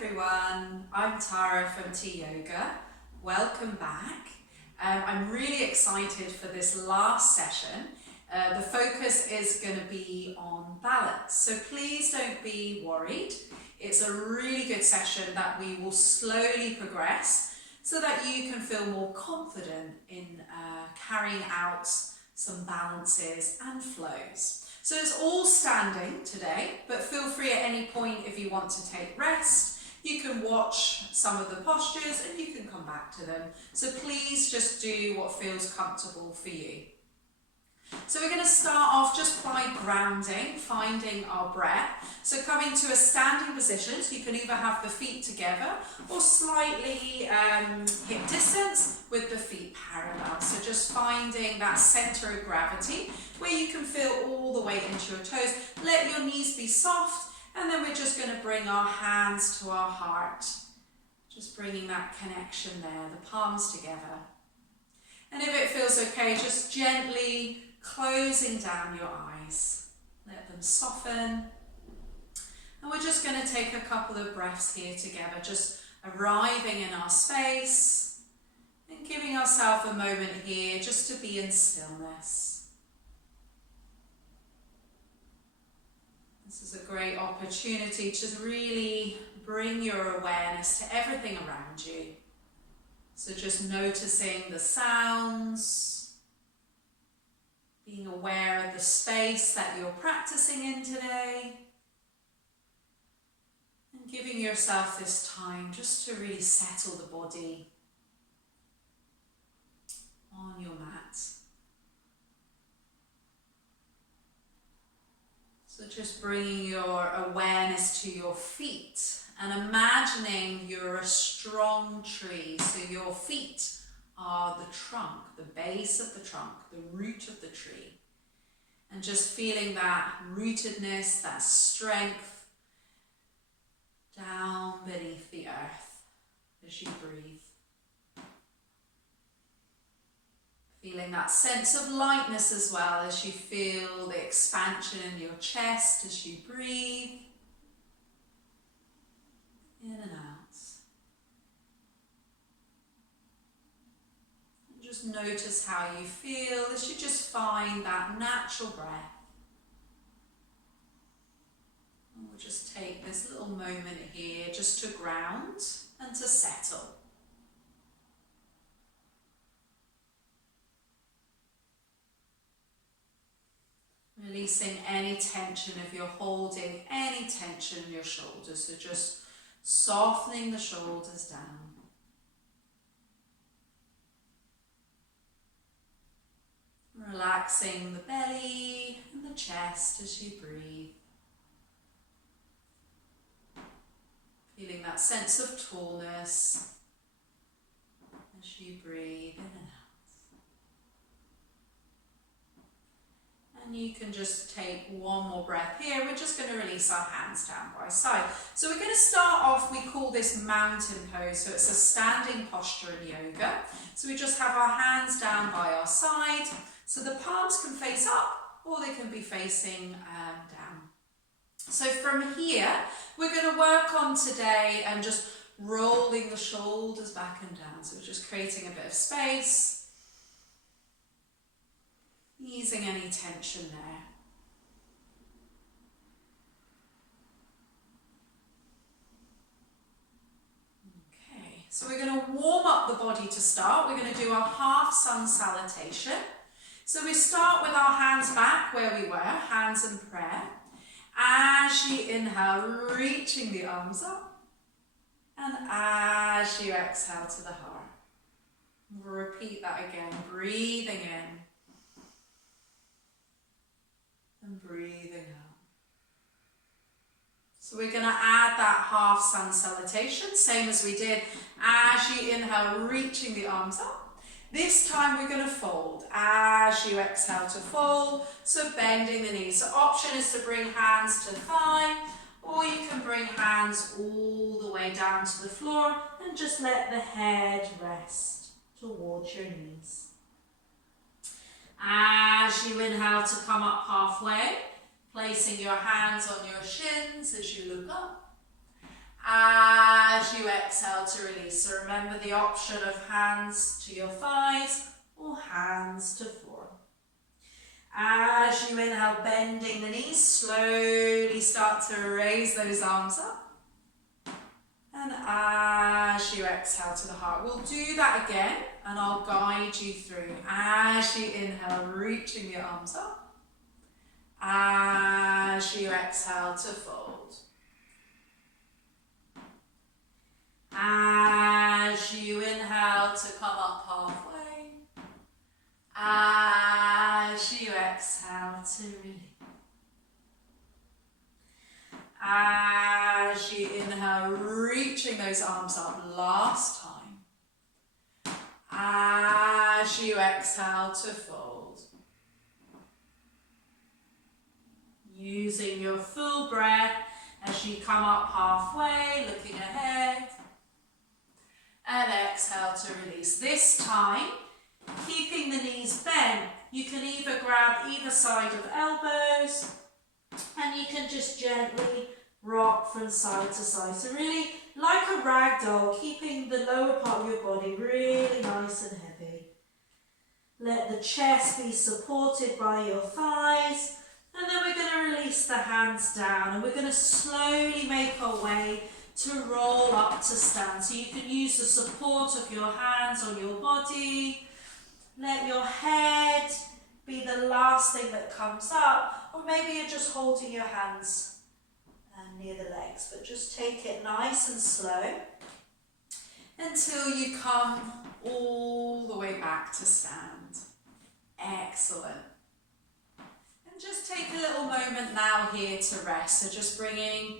everyone, I'm Tara from Tea Yoga. Welcome back. I'm really excited for this last session. The focus is going to be on balance, so please don't be worried. It's a really good session that we will slowly progress so that you can feel more confident in carrying out some balances and flows. So it's all standing today, but feel free at any point if you want to take rest. You can watch some of the postures and you can come back to them. So please just do what feels comfortable for you. So we're going to start off just by grounding, finding our breath. So coming to a standing position, so you can either have the feet together or slightly hip distance with the feet parallel. So just finding that center of gravity where you can feel all the way into your toes. Let your knees be soft, and then we're just going to bring our hands to our heart. Just bringing that connection there, the palms together. And if it feels okay, just gently closing down your eyes. Let them soften. And we're just going to take a couple of breaths here together, just arriving in our space and giving ourselves a moment here just to be in stillness. This is a great opportunity to really bring your awareness to everything around you. So just noticing the sounds, being aware of the space that you're practicing in today, and giving yourself this time just to really settle the body on your mat. So just bringing your awareness to your feet and imagining you're a strong tree. So your feet are the trunk, the base of the trunk, the root of the tree. And just feeling that rootedness, that strength down beneath the earth as you breathe. Feeling that sense of lightness as well as you feel the expansion in your chest as you breathe. In and out. Just notice how you feel as you just find that natural breath. And we'll just take this little moment here just to ground and to settle. Releasing any tension if you're holding any tension in your shoulders. So just softening the shoulders down. Relaxing the belly and the chest as you breathe. Feeling that sense of tallness as you breathe in and out. And you can just take one more breath here. We're just going to release our hands down by side. So we're going to start off, we call this mountain pose. So it's a standing posture in yoga. So we just have our hands down by our side. So the palms can face up or they can be facing down. So from here, we're going to work on today and just rolling the shoulders back and down. So we're just creating a bit of space, easing any tension there. Okay, so we're going to warm up the body to start. We're going to do our half Sun Salutation. So we start with our hands back where we were, hands in prayer. As you inhale, reaching the arms up. And as you exhale to the heart. We'll repeat that again, breathing in. And breathing out. So we're going to add that half Sun Salutation, same as we did. As you inhale, reaching the arms up. This time we're going to fold as you exhale to fold, so bending the knees. So option is to bring hands to the thigh, or you can bring hands all the way down to the floor and just let the head rest towards your knees. As you inhale to come up halfway, placing your hands on your shins as you look up. As you exhale to release. So remember the option of hands to your thighs or hands to floor. As you inhale, bending the knees, slowly start to raise those arms up. And as you exhale to the heart, we'll do that again and I'll guide you through. As you inhale, reaching the arms up. As you exhale to fold. As you inhale to come up halfway. As you exhale to release. As you inhale, reaching those arms up last time. As you exhale to fold. Using your full breath as you come up halfway, looking ahead. And exhale to release. This time, keeping the knees bent, you can either grab either side of elbows and you can just gently rock from side to side. So really, like a rag doll, keeping the lower part of your body really nice and heavy. Let the chest be supported by your thighs. And then we're going to release the hands down and we're going to slowly make our way to roll up to stand. So you can use the support of your hands on your body. Let your head be the last thing that comes up, or maybe you're just holding your hands near the legs, but just take it nice and slow until you come all the way back to stand. Excellent. And just take a little moment now here to rest. So just bringing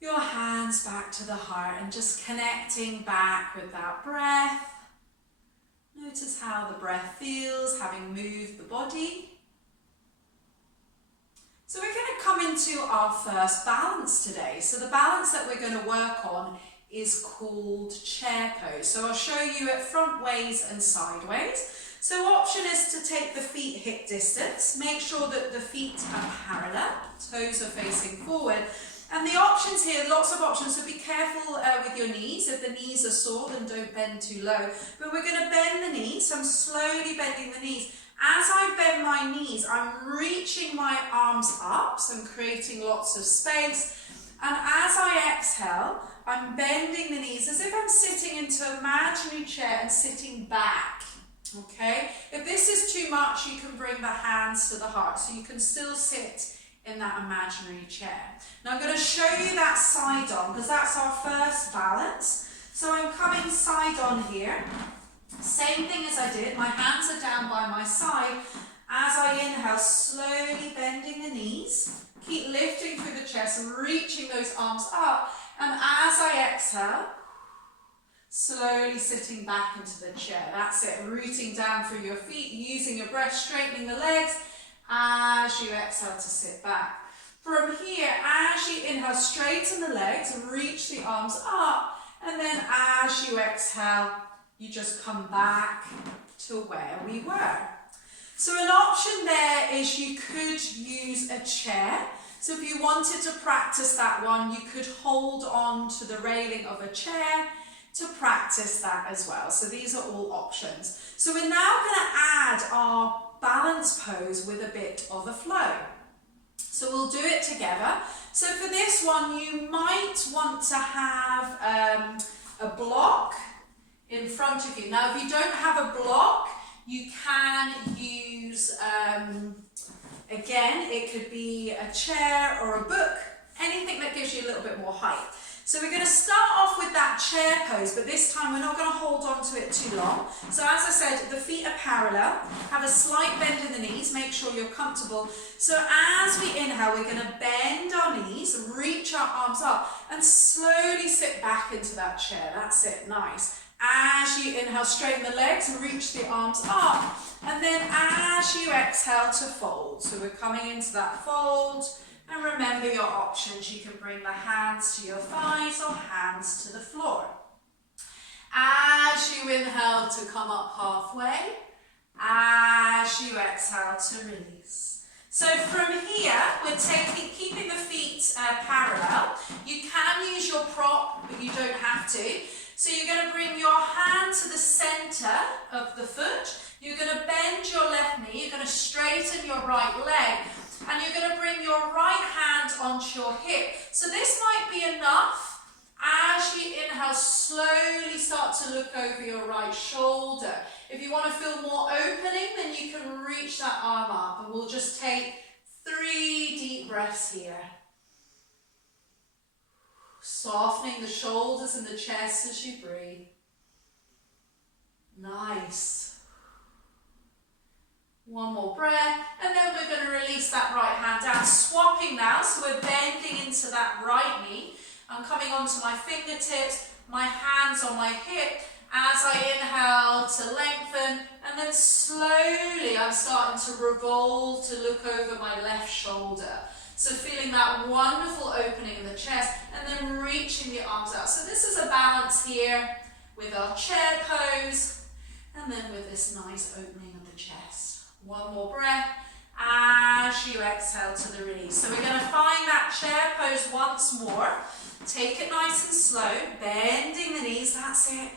your hands back to the heart and just connecting back with that breath. Notice how the breath feels, having moved the body. So we're going to come into our first balance today. So the balance that we're going to work on is called chair pose. So I'll show you it front ways and sideways. So option is to take the feet hip distance. Make sure that the feet are parallel, toes are facing forward. And the options here, lots of options, so be careful with your knees. If the knees are sore, then don't bend too low. But we're going to bend the knees, so I'm slowly bending the knees. As I bend my knees, I'm reaching my arms up, so I'm creating lots of space. And as I exhale, I'm bending the knees as if I'm sitting into an imaginary chair and sitting back. Okay? If this is too much, you can bring the hands to the heart, so you can still sit in that imaginary chair. Now I'm going to show you that side on because that's our first balance. So I'm coming side on here. Same thing as I did. My hands are down by my side. As I inhale, slowly bending the knees. Keep lifting through the chest and reaching those arms up. And as I exhale, slowly sitting back into the chair. That's it. Rooting down through your feet, using your breath, straightening the legs. As you exhale to sit back. From here, as you inhale, straighten the legs and reach the arms up. And then as you exhale, you just come back to where we were. So an option there is you could use a chair. So if you wanted to practice that one, you could hold on to the railing of a chair to practice that as well. So these are all options. So we're now going to add our balance pose with a bit of a flow. So we'll do it together. So for this one, you might want to have a block in front of you. Now, if you don't have a block, you can use, again, it could be a chair or a book, anything that gives you a little bit more height. So we're going to start off with that chair pose, but this time we're not going to hold on to it too long. So as I said, the feet are parallel, have a slight bend in the knees, make sure you're comfortable. So as we inhale, we're going to bend our knees, reach our arms up, and slowly sit back into that chair. That's it, nice. As you inhale, straighten the legs and reach the arms up. And then as you exhale to fold. So we're coming into that fold. And remember your options. You can bring the hands to your thighs or hands to the floor. As you inhale to come up halfway. As you exhale to release. So from here, we're keeping the feet parallel. You can use your to. So you're going to bring your hand to the center of the foot. You're going to bend your left knee. You're going to straighten your right leg. And you're going to bring your right hand onto your hip. So this might be enough. As you inhale, slowly start to look over your right shoulder. If you want to feel more opening, then you can reach that arm up. And we'll just take 3 deep breaths here. Softening the shoulders and the chest as you breathe. Nice. One more breath, and then we're going to release that right hand down. Swapping now, so we're bending into that right knee. I'm coming onto my fingertips, my hands on my hip. As I inhale to lengthen, and then slowly I'm starting to revolve to look over my left shoulder. So feeling that wonderful opening in the chest, and then reaching the arms out. So this is a balance here with our chair pose, and then with this nice opening of the chest. One more breath as you exhale to the release. So we're going to find that chair pose once more. Take it nice and slow, bending the knees, that's it.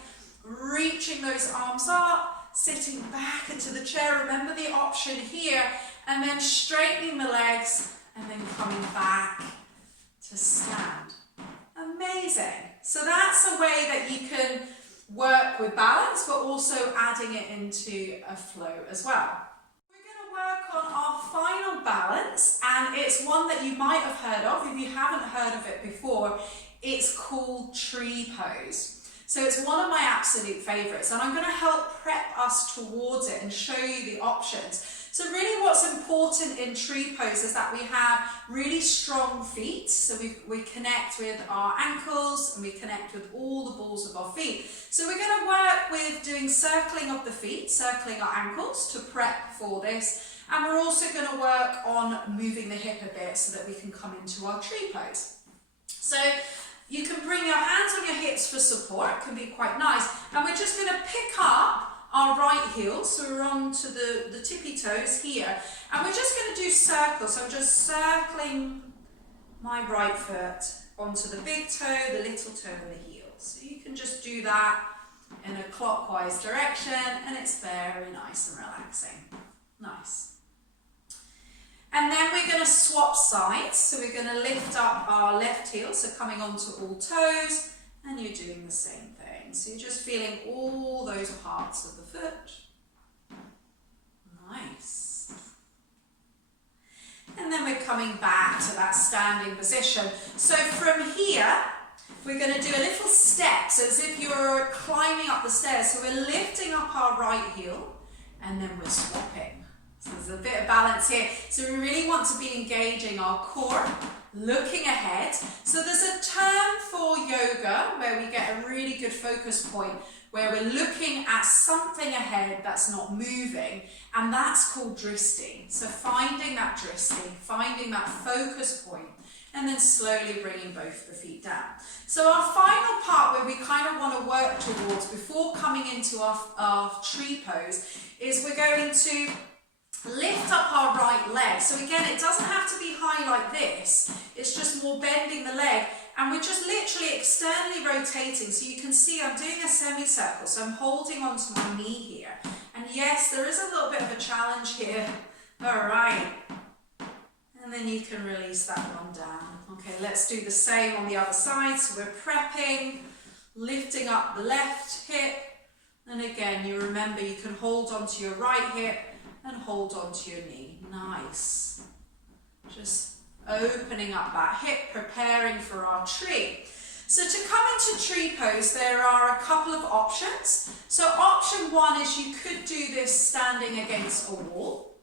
Reaching those arms up, sitting back into the chair. Remember the option here, and then straightening the legs, and then coming back to stand. Amazing. So that's a way that you can work with balance, but also adding it into a flow as well. Work on our final balance, and it's one that you might have heard of. If you haven't heard of it before, it's called tree pose. So it's one of my absolute favorites, and I'm going to help prep us towards it and show you the options. So really what's important in tree pose is that we have really strong feet. So we connect with our ankles and we connect with all the balls of our feet. So we're going to work with doing circling of the feet, circling our ankles to prep for this. And we're also going to work on moving the hip a bit so that we can come into our tree pose. So you can bring your hands on your hips for support, it can be quite nice. And we're just going to pick up our right heel, so we're on to the tippy toes here, and we're just going to do circles. So I'm just circling my right foot onto the big toe, the little toe and the heel. So you can just do that in a clockwise direction, and it's very nice and relaxing. Nice. And then we're going to swap sides, so we're going to lift up our left heel, so coming onto all toes, and you're doing the same thing. So you're just feeling all those parts of the foot. Nice. And then we're coming back to that standing position. So from here, we're going to do a little step, so as if you're climbing up the stairs. So we're lifting up our right heel, and then we're swapping. So there's a bit of balance here. So we really want to be engaging our core, looking ahead. So there's a term for yoga where we get a really good focus point, where we're looking at something ahead that's not moving, and that's called drishti. So finding that drishti, finding that focus point, and then slowly bringing both the feet down. So our final part where we kind of want to work towards before coming into our tree pose is we're going to lift up our right leg. So again, it doesn't have to be high like this. It's just more bending the leg. And we're just literally externally rotating. So you can see I'm doing a semicircle. So I'm holding onto my knee here. And yes, there is a little bit of a challenge here. All right. And then you can release that one down. Okay, let's do the same on the other side. So we're prepping, lifting up the left hip. And again, you remember you can hold onto your right hip and hold on to your knee. Nice. Just opening up that hip, preparing for our tree. So to come into tree pose, there are a couple of options. So option one is you could do this standing against a wall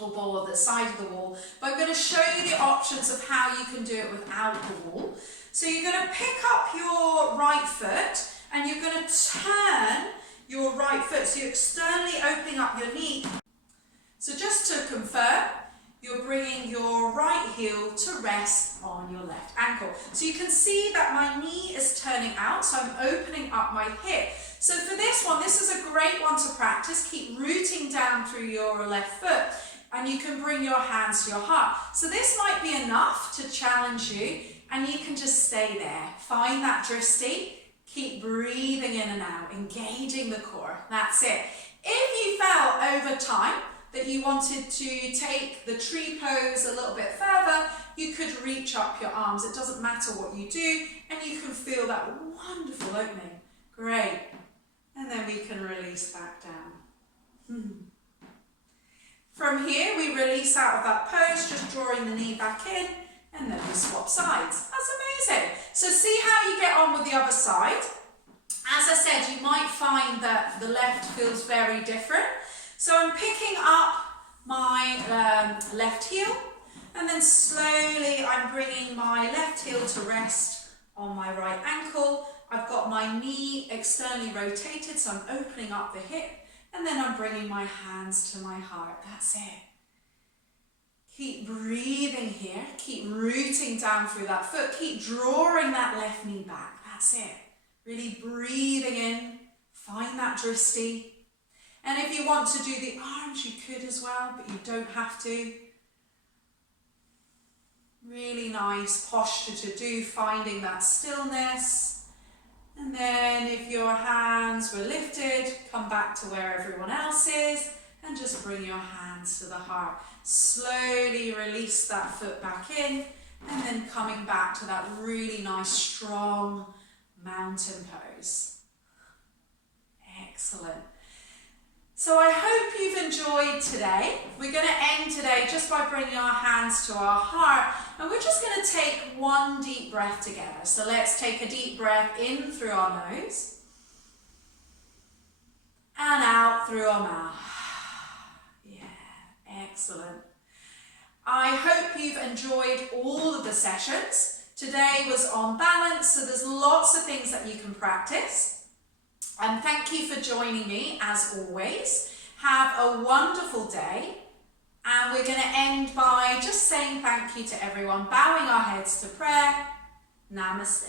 or the side of the wall, but I'm going to show you the options of how you can do it without the wall. So you're going to pick up your right foot and you're going to turn your right foot. So you're externally opening up your knee. So just to confirm, you're bringing your right heel to rest on your left ankle. So you can see that my knee is turning out, so I'm opening up my hip. So for this one, this is a great one to practice. Keep rooting down through your left foot, and you can bring your hands to your heart. So this might be enough to challenge you, and you can just stay there. Find that drishti, Keep breathing in and out, engaging the core. That's it. If you felt over time that you wanted to take the tree pose a little bit further, you could reach up your arms. It doesn't matter what you do, and you can feel that wonderful opening. Great. And then we can release back down. From here, we release out of that pose, just drawing the knee back in, and then we swap sides. That's amazing. So see how you get on with the other side. As I said, you might find that the left feels very different. So I'm picking up my left heel, and then slowly I'm bringing my left heel to rest on my right ankle. I've got my knee externally rotated, so I'm opening up the hip, and then I'm bringing my hands to my heart. That's it. Keep breathing here. Keep rooting down through that foot. Keep drawing that left knee back. That's it. Really breathing in. Find that drishti. And if you want to do the arms, you could as well, but you don't have to. Really nice posture to do, finding that stillness. And then if your hands were lifted, come back to where everyone else is and just bring your hands to the heart. Slowly release that foot back in, and then coming back to that really nice, strong mountain pose. Excellent. So I hope you've enjoyed today. We're going to end today just by bringing our hands to our heart, and we're just going to take one deep breath together. So let's take a deep breath in through our nose and out through our mouth. Yeah, excellent. I hope you've enjoyed all of the sessions. Today was on balance, so there's lots of things that you can practice. And thank you for joining me as always. Have a wonderful day. And we're going to end by just saying thank you to everyone, bowing our heads to prayer. Namaste.